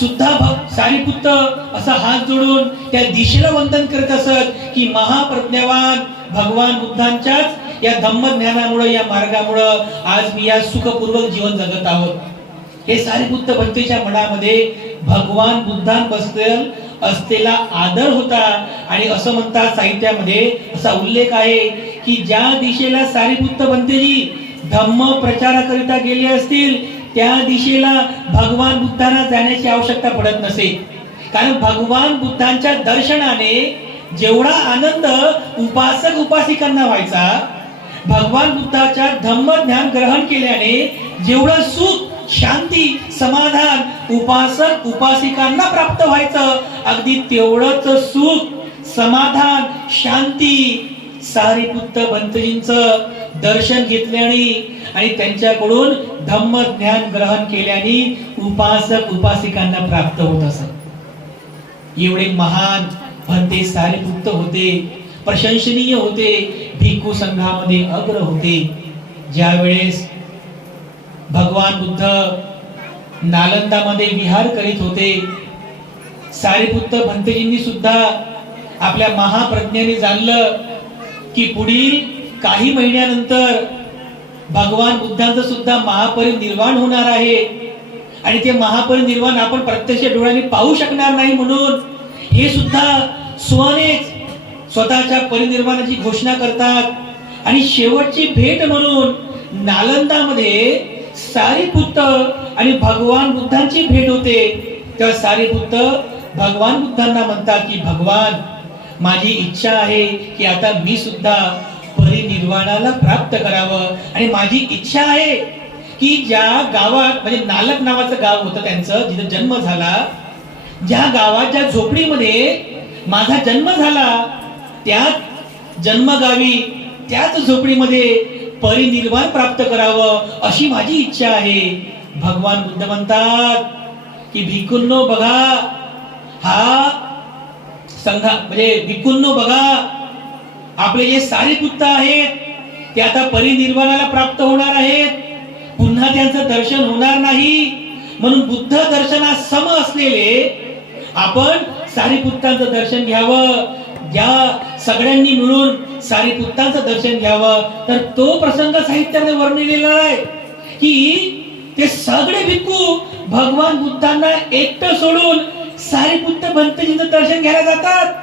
सुद्धा सारीपुत्त असा हात जोडून त्या दिशेला वंदन करत असत की महाप्रज्ञावान भगवान बुद्धांच्याच या धम्मज्ञानामुळे, या मार्गामुळे आज मी या सुखपूर्वक जीवन जगत आहोत. हे सारीपुत्त भंतेच्या मनामध्ये भगवान बुद्धांबद्दल असलेला आदर होता. आणि असं म्हणतात साहित्यामध्ये, असा उल्लेख आहे की ज्या दिशेला सारीपुत्त भंतेजी धम्म प्रचाराकरिता गेले असतील, त्या दिशेला भगवान बुद्धांना जाण्याची आवश्यकता पडत नसे. कारण भगवान बुद्धांच्या दर्शनाने जेवढा आनंद उपासक उपासिकांना व्हायचा, भगवान बुद्धाच्या धम्म ज्ञान ग्रहण केल्याने जेवढं सुख, शांती, समाधान उपासक उपासिकांना प्राप्त व्हायचं, अगदी तेवढंच सुख, समाधान, शांती सारीपुत्त भंतेजींचं दर्शन घेतल्याने आणि त्यांच्याकडून धम्म ज्ञान ग्रहण केल्याने उपासक उपासिकांना प्राप्त होत असत. एवढे महान भंते सारीपुत्त होते, प्रशंसनीय होते, भिक्खू संघामध्ये अग्र होते. ज्या वेळेस भगवान बुद्ध नालंदामध्ये विहार करीत होते, सारीपुत्त भंतेजींनी सुद्धा आपल्या महाप्रज्ञेने जाणलं की पुढील काही महिन्यानंतर भगवान बुद्धांचं सुद्धा महापरिनिर्वाण होणार आहे आणि ते महापरिनिर्वाण आपण प्रत्यक्ष डोळ्यांनी पाहू शकणार नाही. म्हणून हे सुद्धा स्वतःच्या परिनिर्वाणाची घोषणा करतात. आणि शेवटची भेट म्हणून नालंदामध्ये सारीपुत्त आणि भगवान बुद्धांची भेट होते. तेव्हा सारीपुत्त भगवान बुद्धांना म्हणतात की भगवान, माझी इच्छा आहे की आता मी सुद्धा परिनिर्वाणाला प्राप्त करावं. आणि माझी इच्छा आहे की ज्या गावात, म्हणजे नालक नावाचं गाव होतं त्यांचं, जिथे जन्म झाला, ज्या गावात, ज्या झोपडीमध्ये माझा जन्म झाला, त्याच जन्मगावी, त्याच झोपडीमध्ये परिनिर्वाण प्राप्त करावं अशी माझी इच्छा आहे. भगवान बुद्ध म्हणतात की भिक्खूंनो बघा, हा संघा म्हणजे भिक्खूंनो बघा, आपले जे सारीपुत्त आहेत ते आता परिनिर्वाणाला प्राप्त होणार आहेत, पुन्हा त्यांचं दर्शन होणार नाही. म्हणून बुद्ध दर्शनास सम असलेले आपण सारीपुत्तांचं दर्शन घ्यावं. ज्या सगळ्यांनी मिळून सारीपुत्तांचं दर्शन घ्यावं. तर तो प्रसंग साहित्यामध्ये वर्णिलेला आहे की ते सगळे भिक्खू भगवान बुद्धांना एकटं सोडून सारीपुत्त भंतेजींचं दर्शन घ्यायला जातात.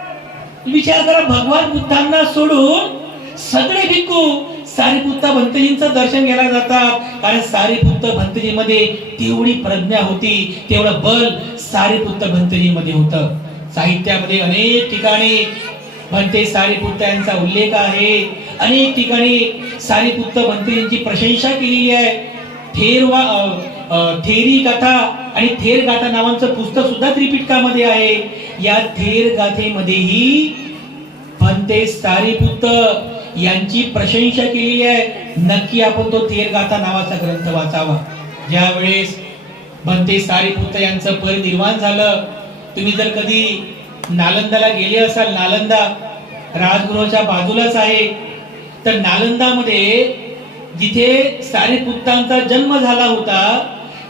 विचार करा, भगवान बुद्धांना सोडून सगळे भिक्खू सारीपुत्त भंतेजींचं दर्शन घ्यायला जातात. कारण सारीपुत्त भंतेजीमध्ये तेवढी प्रज्ञा होती, तेवढं बल सारीपुत्त भंतेजीमध्ये होतं. साहित्यामध्ये अनेक ठिकाणी भंते सारिपुत्त यांचा उल्लेख आहे. अनेक ठिकाणी सारिपुत्त भंतेची प्रशंसा केलेली आहे. थेरी गाथा आणि थेर गाथा नावाचं पुस्तक सुद्धा त्रिपिटकामध्ये आहे. या थेर गाथेमध्येही भंते सारिपुत्त यांची प्रशंसा केलेली आहे. नक्की आपण तो थेर गाथा नावाचा ग्रंथ वाचावा. ज्या वेळेस भंते सारिपुत्त यांचं परिनिर्वाण झालं, तुम्ही जर कधी नालंदाला गेले असाल, नालंदा राजगृहाच्या बाजूलाच आहे, तर नालंदामध्ये जिथे सारिपुत्तांचा जन्म झाला होता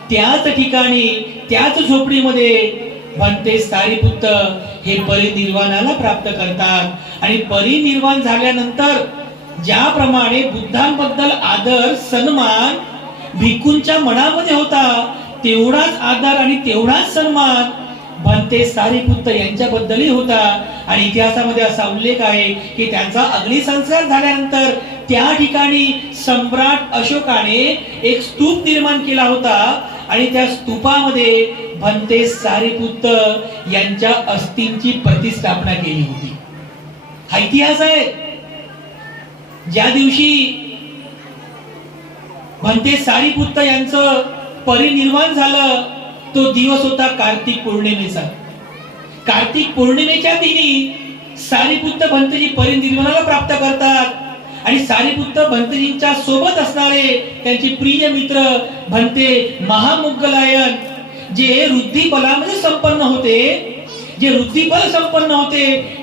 त्याच ठिकाणी त्याच झोपडीमध्ये भंते सारिपुत्त हे परिनिर्वाणाला प्राप्त करतात. आणि परिनिर्वाण झाल्यानंतर ज्याप्रमाणे बुद्धांबद्दल आदर सन्मान भिक्खूंच्या मनामध्ये होता, तेवढाच आदर आणि तेवढाच सन्मान भंते सारिपुत्त यांच्याबद्दलही होता. आणि इतिहासामध्ये असा उल्लेख आहे की त्यांचा अग्निसंस्कार झाल्यानंतर त्या ठिकाणी सम्राट अशोकाने एक स्तूप निर्माण केला होता आणि त्या स्तूपामध्ये भंते सारिपुत्त यांच्या अस्थींची प्रतिष्ठापना केली होती. हा इतिहास आहे. ज्या दिवशी भंते सारिपुत्त यांचं परिनिर्वाण झालं तो दिवस होता कार्तिक पौर्णिमेचा. कार्तिक पौर्णिमेच्या दिनी सारिपुत्त भंतेजी परिनिर्वाणाला प्राप्त करतात. आणि सारिपुत्त भंतेजींच्या सोबत असणारे त्यांचे प्रिय मित्र भंते महामोग्गलायन, जे रुद्धिबलामध्ये संपन्न होते,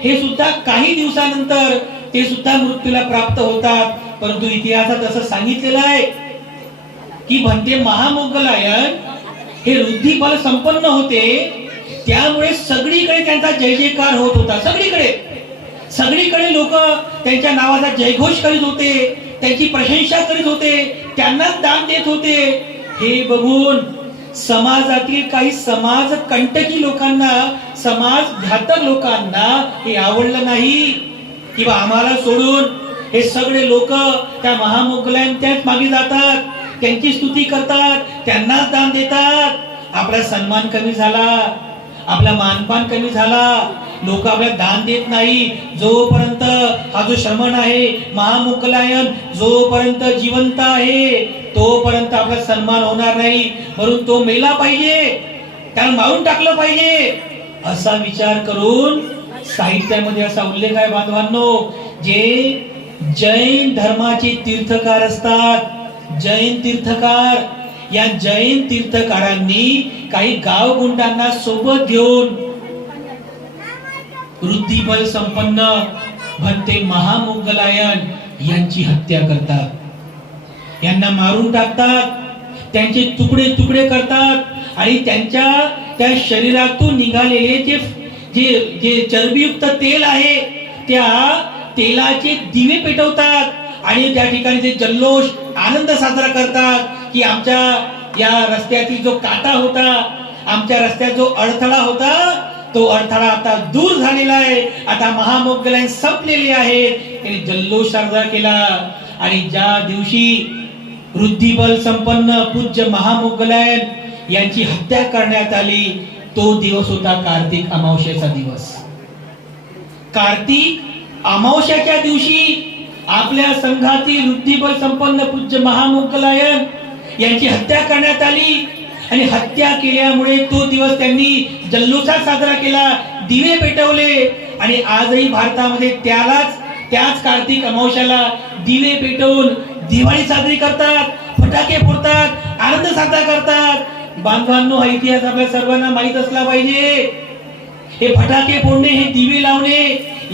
हे सुद्धा काही दिवसानंतर ते सुद्धा मृत्यूला प्राप्त होतात. परंतु इतिहासात असं सांगितलेलं आहे की भंते महामोग्गलायन हे रुद्धिबल संपन्न होते, त्यामुळे सगळीकडे त्यांचा जय जयकार होत होता. सगळीकडे लोक त्यांच्या नावाचा जयघोष करीत होते, त्यांची प्रशंसा करीत होते, त्यांनाच दान देत होते. हे बघून समाजातील काही समाज कंटकी लोकांना, समाज घातक लोकांना हे आवडलं नाही. किंवा आम्हाला सोडून हे सगळे लोक त्या महामोग्गलायन त्याच मागे जातात, त्यांची स्तुती करतात, त्यांनाच दान देतात. आपला सन्मान कमी झाला, आपला मानपान कमी झाला, लोक आपल्याला दान देत नाही. जोपर्यंत हा जो श्रमण आहे महामोग्गलायन जोपर्यंत जिवंत आहे तोपर्यंत आपला सन्मान होणार नाही, म्हणून तो मेला पाहिजे, त्याला मारून टाकलं पाहिजे, असा विचार करून साहित्यामध्ये असा उल्लेख आहे बांधवांनो. जे जैन धर्माचे तीर्थकार असतात, जैन तीर्थकार, या जैन तीर्थकारांनी काही गावगुंडांना सोबत घेऊन रुद्धिबल संपन्न भंते महामोग्गलायन यांची हत्या करतात. यांना मारून टाकतात, त्यांचे तुकडे तुकडे करतात आणि त्यांच्या त्या शरीरातून निघालेले जे चरबीयुक्त तेल आहे त्या तेलाचे दिवे पेटवतात आणि त्या ठिकाणी ते जल्लोष आनंद साजरा करतात की आमच्या या रस्त्यातील जो काटा होता, आमच्या रस्त्यात जो अडथळा होता, तो अडथळा आता दूर झालेला आहे, आता महामोग्गलायन संपलेले आहे. त्यांनी जल्लोष साजरा केला. आणि ज्या दिवशी रुद्धिबल संपन्न पूज्य महामोग्गलायन यांची हत्या करण्यात आली तो दिवस होता कार्तिक अमावस्येचा दिवस. कार्तिक अमावस्याच्या दिवशी आपल्या संघातील रुद्धिबल संपन्न पूज्य महामोग्गलायन यांची हत्या करण्यात आली. आणि हत्या केल्यामुळे तो दिवस त्यांनी जल्लोषात साजरा केला, दिवे पेटवले. आणि आजही भारतामध्ये त्याच कार्तिक अमावस्याला दिवे पेटवून दिवाळी साजरी करतात, फटाके फोडतात, आनंद साजरा करतात. बांधवांनो, हा इतिहास आपल्या सर्वांना माहित असला पाहिजे. हे फटाके फोडणे, हे दिवे लावणे,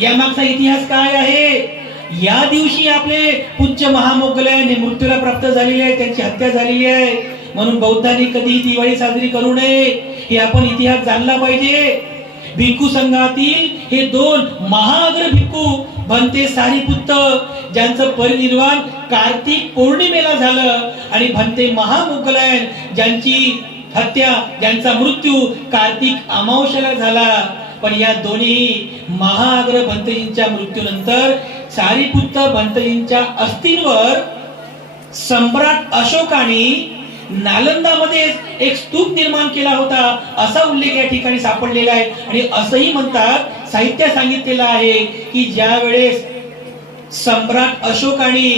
यामागचा इतिहास काय आहे? या दिवशी आपले पूज्य महामोग्गलायन हे मृत्यूला प्राप्त झालेले आहे, त्यांची हत्या झालेली आहे. म्हणून बौद्धांनी कधीही दिवाळी साजरी करू नये, हे आपण इतिहास जाणला पाहिजे. भिक्खू संघातील हे दोन महाअग्र भिक्खू भंते सारिपुत्त, ज्यांचं परिनिर्वाण कार्तिक पौर्णिमेला झालं, आणि भंते महामोग्गलायन ज्यांची हत्या, ज्यांचा मृत्यू कार्तिक अमावस्येला झाला. पण या दोन्ही महाअग्र भंतेजींच्या मृत्यूनंतर सारिपुत्त भंतेजींच्या अस्थींवर सम्राट अशोकाने नालंदामध्ये एक स्तूप निर्माण केला होता असा उल्लेख या ठिकाणी सापडलेला आहे. आणि असंही म्हणतात, साहित्यात सांगितलेलं आहे की ज्या वेळेस सम्राट अशोकाने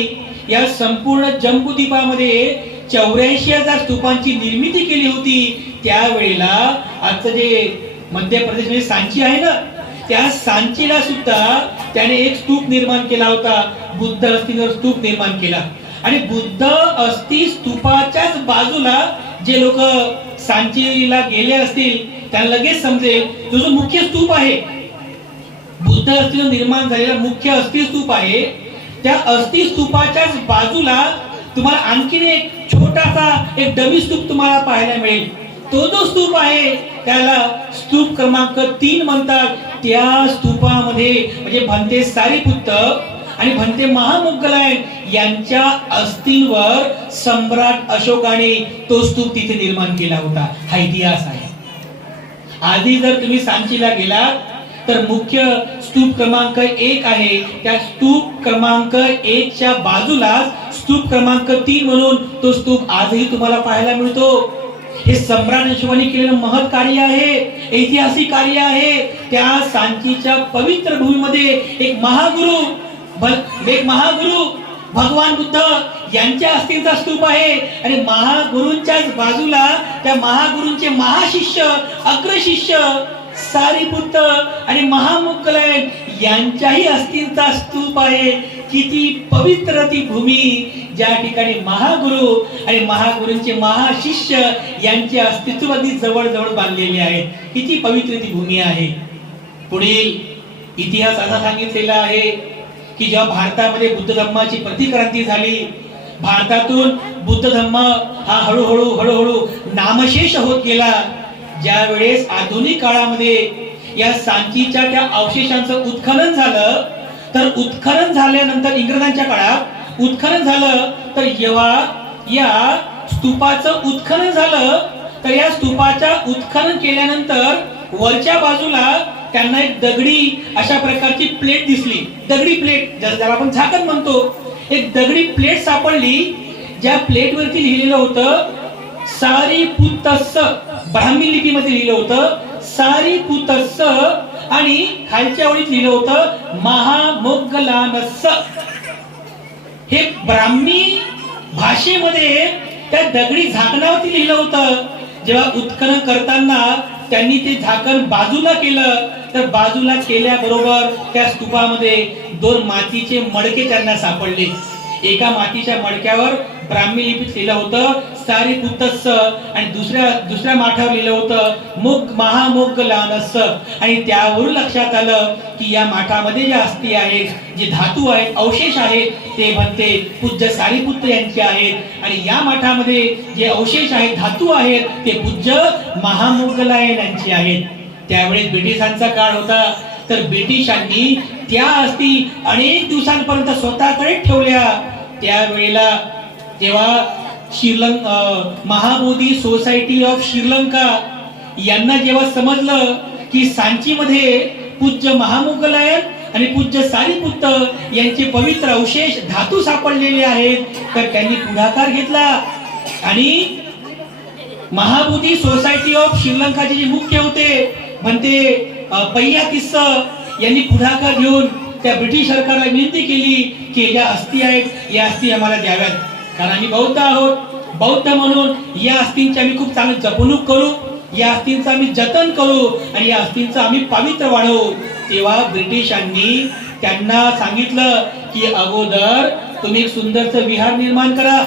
या संपूर्ण जम्बूद्वीपामध्ये 84,000 स्तूपांची निर्मिती केली होती, त्यावेळेला आजचं जे मध्य प्रदेशमध्ये सांची आहे ना, त्या सांचीला सुद्धा त्याने एक स्तूप निर्माण केला होता. बुद्ध अस्थींवर स्तूप निर्माण केला. आणि बुद्ध अस्थी स्तूपाच्याच बाजूला जे लोक सांचीला गेले असतील त्यांना लगेच समजेल, तो जो मुख्य स्तूप आहे, बुद्ध अस्थीनं निर्माण झालेला मुख्य अस्थि स्तूप आहे, त्या अस्थि स्तूपाच्याच बाजूला तुम्हाला आणखीन एक छोटासा एक डमी स्तूप तुम्हाला पाहायला मिळेल. तो जो स्तूप आहे त्याला स्तूप क्रमांक 3 म्हणतात. त्या स्तूपामध्ये म्हणजे भंते सारीपुत्त आणि भंते महामोग्गलायन यांच्या अस्थींवर सम्राट अशोकाने तो स्तूप तिथे निर्माण केला होता. हा इतिहास आहे. आधी जर तुम्ही सांचीला गेलात तर मुख्य स्तूप क्रमांक 1 आहे, त्या स्तूप क्रमांक 1 च्या बाजूला स्तूप क्रमांक 3 म्हणून तो स्तूप आजही तुम्हाला पाहायला मिळतो. हे सम्राट अशोकाने केलेलं महत् कार्य आहे, ऐतिहासिक कार्य आहे. त्या सांचीच्या पवित्र भूमीमध्ये एक महागुरु भगवान बुद्ध यांच्या अस्थींचा स्तूप आहे. आणि महागुरूंच्याच बाजूला त्या महागुरूंचे महाशिष्य अग्रशिष्य सारीपुत्त आणि महामोग्गलायन यांच्याही अस्थींचा स्तूप आहे. किती पवित्र ती भूमी, ज्या ठिकाणी महागुरु आणि महागुरूंचे महाशिष्य यांचे अस्तित्व अगदी जवळ जवळ बांधलेले आहेत. किती पवित्र ती भूमी आहे. पुढील इतिहास असा सांगितलेला आहे की जेव्हा भारतामध्ये बुद्ध धर्माची प्रतिक्रांती झाली, भारतातून बुद्ध धर्म हा हळूहळू नामशेष होत गेला. ज्या वेळेस आधुनिक काळामध्ये या सांचीच्या त्या अवशेषांचं उत्खनन झालं, तर उत्खनन झाल्यानंतर इंग्रजांच्या काळात उत्खनन झालं, तर जेव्हा या स्तूपाचं उत्खनन झालं, तर या स्तूपाच्या उत्खनन केल्यानंतर वरच्या बाजूला त्यांना एक दगडी अशा प्रकारची प्लेट दिसली. दगडी प्लेट ज्याला आपण झाकण म्हणतो, एक दगडी प्लेट सापडली. ज्या प्लेटवरती लिहिलेलं होतं सारीपुत्तस्स, ब्राह्मी लिपीमध्ये लिहिलं होतं सारीपुत्तस्स, आणि खालच्या ओळीत लिहिलं होतं महामोग्गलानस्स. हे ब्राह्मी भाषेमध्ये त्या दगडी झाकणावरती लिहिलं होतं. जेव्हा उत्खनन करताना त्यांनी ते झाकण बाजूला केलं, तर बाजूला केल्याबरोबर त्या स्तूपामध्ये 2 मातीचे मडके त्यांना सापडले. एका मातीच्या मडक्यावर ब्राह्मी लिपीत लिहिलं होतं सारीपुत्तस्स, आणि दुसऱ्या माठावर लिहिलं होतं महामोग्गलानस्स. आणि त्यावरून लक्षात आलं की या माठामध्ये जे अस्थी आहेत, जे धातू आहेत, अवशेष आहेत, ते भंते पूज्य सारीपुत्त यांचे आहेत. आणि या माठामध्ये जे अवशेष आहेत, धातू आहेत, ते पूज्य महामोग्गलायन यांचे आहेत. त्यावेळेस ब्रिटिशांचा काळ होता, तर ब्रिटिशांनी त्या अस्थी अनेक दिवसांपर्यंत स्वतःकडे ठेवल्या. त्यावेळेला जेव्हा महाबोधी सोसायटी ऑफ श्रीलंका यांना जेव्हा समजलं की सांचीमध्ये पूज्य महामोग्गलायन आणि पूज्य सारीपुत्त यांचे पवित्र अवशेष धातू सापडलेले आहेत, तर त्यांनी पुढाकार घेतला. आणि महाबोधी सोसायटी ऑफ श्रीलंकाचे जे मुख्य होते म्हणते पय्यातिस्स यांनी पुढाकार घेऊन त्या ब्रिटिश सरकारला विनंती केली की या अस्थी आहेत, या अस्थी आम्हाला द्याव्यात, कारण आम्ही बौद्ध आहोत. बौद्ध म्हणून या अस्थींची आम्ही खूप चांगली जपणूक करू, या अस्थींचं आम्ही जतन करू आणि या अस्थींचं आम्ही पवित्र वाढवू. तेव्हा ब्रिटिशांनी त्यांना सांगितलं की अगोदर तुम्ही एक सुंदरचं विहार निर्माण करा,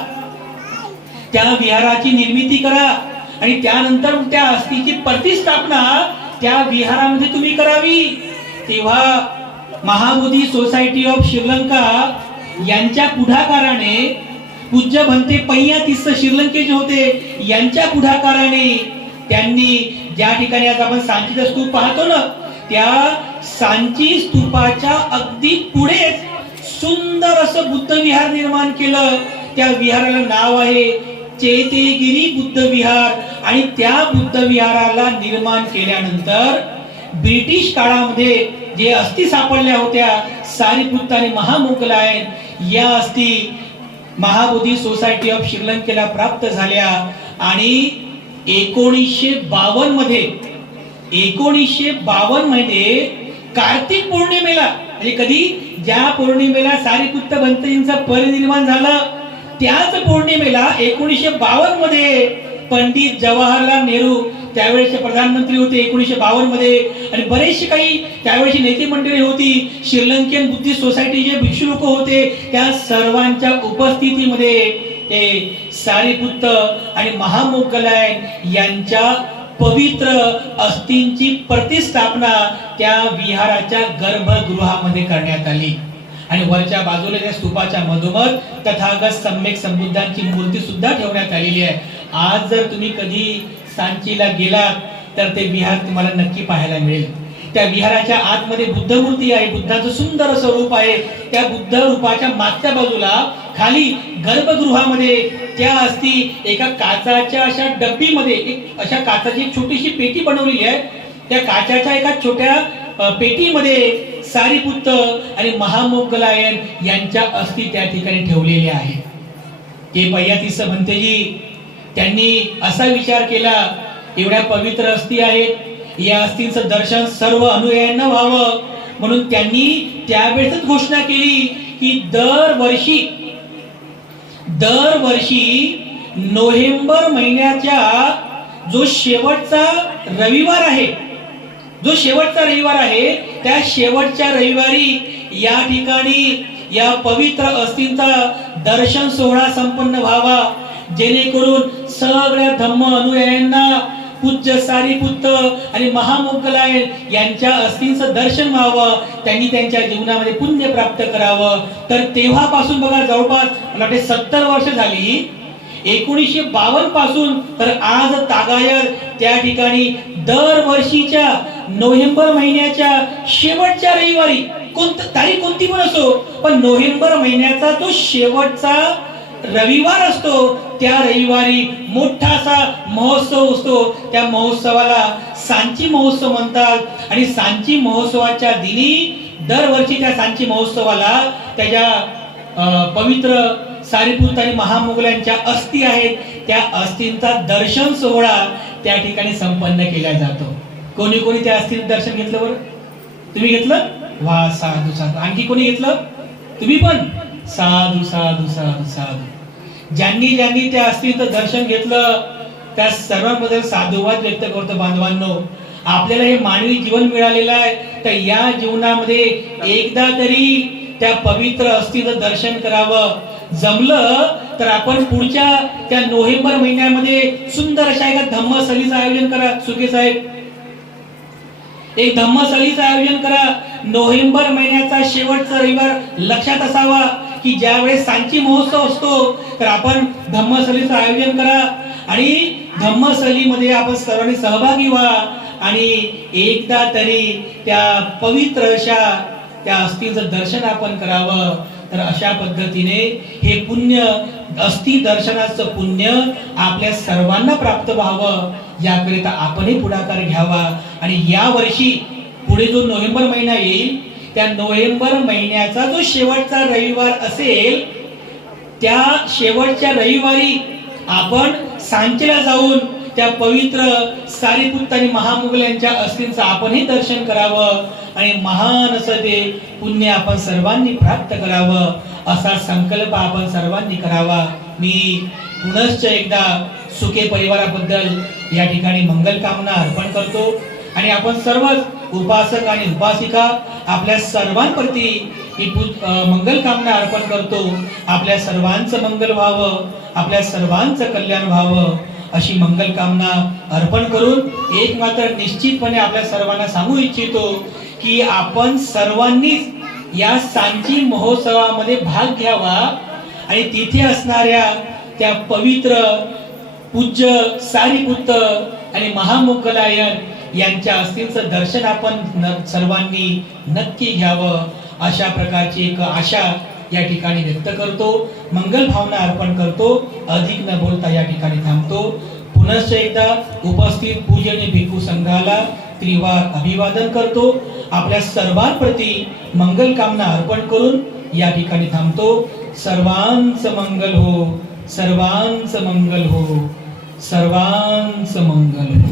त्या विहाराची निर्मिती करा, आणि त्यानंतर त्या अस्थीची प्रतिष्ठापना त्या विहारामध्ये तुम्ही करावी. तेव्हा महाबोधी सोसायटी ऑफ श्रीलंका यांच्या पुढाकाराने पूज्य भंते पय्यातिस्स श्रीलंकेचे होते, यांच्या पुढाकाराने त्यांनी ज्या ठिकाणी आज आपण सांचीचा स्तूप पाहतो ना, त्या सांची स्तूपाच्या अगदी पुढेच सुंदर असं बुद्ध विहार निर्माण केलं. त्या विहाराला नाव आहे चैत्यगिरी बुद्ध विहार. आणि त्या बुद्ध विहाराला निर्माण केल्यानंतर ब्रिटिश काळामध्ये जे अस्थी सापडल्या होत्या सारीपुत्त आणि महामोग्गलायन, या अस्थी महाबोधी सोसायटी ऑफ श्रीलंकेला प्राप्त झाल्या आणि 1952 मध्ये कार्तिक पौर्णिमेला, म्हणजे कधी ज्या पौर्णिमेला सारीपुत्त भंतेजींचं परिनिर्वाण झालं त्याच पौर्णिमेला 1952 मध्ये पंडित जवाहरलाल नेहरू त्यावेळेचे प्रधानमंत्री होते 1952 मध्ये, आणि बरेचसे काही त्यावेळेची नेते मंडळी होती, श्रीलंकेन बुद्धिस्ट सोसायटीचे भिक्षू लोक होते, त्या सर्वांच्या उपस्थितीमध्ये ते सारीपुत्त आणि महामोगलायन यांच्या पवित्र अस्थींची प्रतिष्ठापना त्या विहाराच्या गर्भगृहामध्ये करण्यात आली. आणि वरच्या बाजूला त्या स्तूपाच्या मधोमध तथागत सम्यक संबुद्धांची मूर्ती सुद्धा ठेवण्यात आलेली आहे. आज जर तुम्ही कधी सांचीला गेलात तर ते विहार तुम्हाला नक्की पाहायला मिळेल. त्या विहाराच्या आतमध्ये बुद्ध मूर्ती आहे, बुद्धाचं सुंदर असं रूप आहे. त्या बुद्ध रूपाच्या मागच्या बाजूला खाली गर्भगृहामध्ये त्या अस्थी एका काचाच्या अशा डब्बीमध्ये, एक अशा काचाची एक छोटीशी पेटी बनवलेली आहे. त्या काचाच्या एका छोट्या पेटीमध्ये सारीपुत्त आणि महामोगलायन यांच्या अस्थी त्या ठिकाणी ठेवलेल्या आहेत. ते पय्यातीस भंतेजी त्यांनी असा विचार केला, एवढ्या पवित्र अस्थी आहेत, या अस्थींचं दर्शन सर्व अनुयायांना व्हावं, म्हणून त्यांनी त्यावेळेस घोषणा केली की दरवर्षी नोव्हेंबर महिन्याच्या जो शेवटचा रविवार आहे त्या शेवटच्या रविवारी या ठिकाणी या पवित्र अस्थींचा दर्शन सोहळा संपन्न व्हावा, जेणेकरून सगळ्या धम्म अनुयायांना पूज्य सारीपुत्त आणि महामोगलायन यांच्या अस्थींचं दर्शन व्हावं, त्यांनी त्यांच्या जीवनामध्ये पुण्य प्राप्त करावं. तर तेव्हापासून बघा जवळपास मला वाटते 70 वर्ष झाली, 1952 पासून तर आज तागायर त्या ठिकाणी दरवर्षीच्या नोव्हेंबर महिन्याच्या शेवटच्या रविवारी, तारीख कोणती पण असो, पण नोव्हेंबर महिन्याचा जो शेवटचा रविवार असतो त्या रविवारी मोठासा महोत्सव असतो. त्या महोत्सवाला सांची महोत्सव म्हणतात. आणि सांची महोत्सवाच्या दिनी दरवर्षी त्या सांची महोत्सवाला त्याच्या पवित्र सारीपुत्त आणि महामोगलांच्या अस्थी आहेत, त्या अस्थींचा दर्शन सोहळा त्या ठिकाणी संपन्न केला जातो. कोणी कोणी त्या अस्थींचं दर्शन घेतलं बरं? तुम्ही घेतलं? वा, साधू साधू. आणखी कोणी घेतलं? तुम्ही पण? साधू साधू साधू साधू. ज्यांनी त्या अस्थींचं दर्शन घेतलं त्या सर्वांबद्दल साधुवाद व्यक्त करतो. बांधवांनो, आपल्याला हे मानवी जीवन मिळालेलं आहे, तर या जीवनामध्ये एकदा तरी त्या पवित्र अस्थीचं दर्शन करावं. जमलं तर आपण पुढच्या त्या नोव्हेंबर महिन्यामध्ये सुंदर अशा एका धम्मसलीचं आयोजन करा. सुके साहेब, एक धम्मसलीचं आयोजन करा. नोव्हेंबर महिन्याचा शेवटचा रविवार लक्षात असावा की ज्यावेळेस सांची महोत्सव असतो तर आपण धम्मसलीचं आयोजन करा आणि धम्मसलीमध्ये आपण सर्वांनी सहभागी व्हा आणि एकदा तरी त्या पवित्र अशा त्या अस्थीचं दर्शन आपण करावं. तर अशा पद्धतीने हे पुण्य, अस्थी दर्शनाचं पुण्य आपल्या सर्वांना प्राप्त व्हावं, याकरिता आपणही पुढाकार घ्यावा. आणि या वर्षी पुढे जो नोव्हेंबर महिना येईल त्या नोव्हेंबर महिन्याचा जो शेवटचा रविवार असेल त्या शेवटच्या रविवारी आपण सांचीला जाऊन त्या पवित्र सारीपुत्त आणि महामोगलांच्या अस्थींचं आपणही दर्शन करावं आणि महान असं ते पुण्य आपण सर्वांनी प्राप्त करावं, असा संकल्प आपण सर्वांनी करावा. मी पुनश्च एकदा सुके परिवाराबद्दल या ठिकाणी मंगल कामना अर्पण करतो आणि आपण सर्वच उपासक आणि उपासिका आपल्या सर्वांप्रती ही मंगल कामना अर्पण करतो. आपल्या सर्वांचं मंगल व्हावं, आपल्या सर्वांचं कल्याण व्हावं अशी मंगल कामना अर्पण करून एक मात्र निश्चितपणे आपल्या सर्वांना सांगू इच्छितो की आपण सर्वांनीच या सांची महोत्सवामध्ये भाग घ्यावा आणि तिथे असणाऱ्या त्या पवित्र पूज्य सारीपुत्त आणि महामोगलायन यांच्या अस्थींचं दर्शन आपण सर्वांनी नक्की घ्यावं, अशा प्रकारची एक आशा या ठिकाणी व्यक्त करतो. मंगल भावना अर्पण करतो. अधिक न बोलता या ठिकाणी थांबतो. पुनश्च एकदा उपस्थित पूजनीय भिक्खू संघाला त्रिवार अभिवादन करतो. आपल्या सर्वांप्रती मंगल कामना अर्पण करून या ठिकाणी थांबतो. सर्वांचं मंगल हो, सर्वांचं मंगल हो, सर्वांचं मंगल हो.